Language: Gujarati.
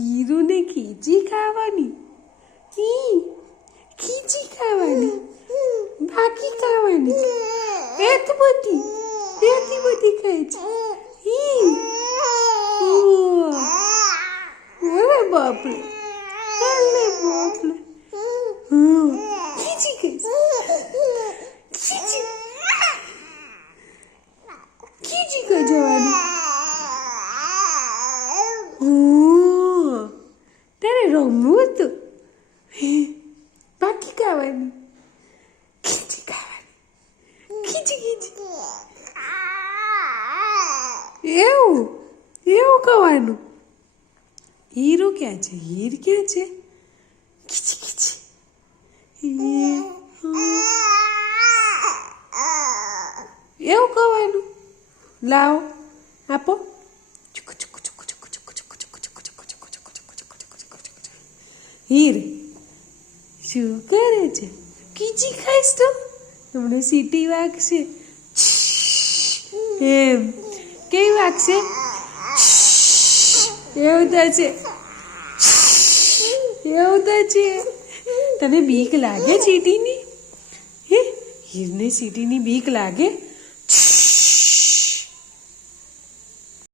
હીરુને ખીચી ખાવાની. ખીચી ખાવાની, બાકી ખાવાની. એટલી બધી ખાય છે. અરે બાપરે, ખીચી ખાય, ખીચી ખાઈ જવાની. તારે રમવું હતું, બાકી ખાવાની, ખીચી ખાવાની, ખીચી. એવું ખાવાનું. હીરો ક્યાં છે? હીર ક્યાં છે? ખીચી. એવું ખાવાનું. લાવો, આપો. હીર શું કરે છે? ખીચી ખાઈશ તો હમણાં સીટી વાગશે. એમ કેવી વાગશે? એવું થશે. તને બીક લાગે ચીટીની? હીરને ચીટીની બીક લાગે?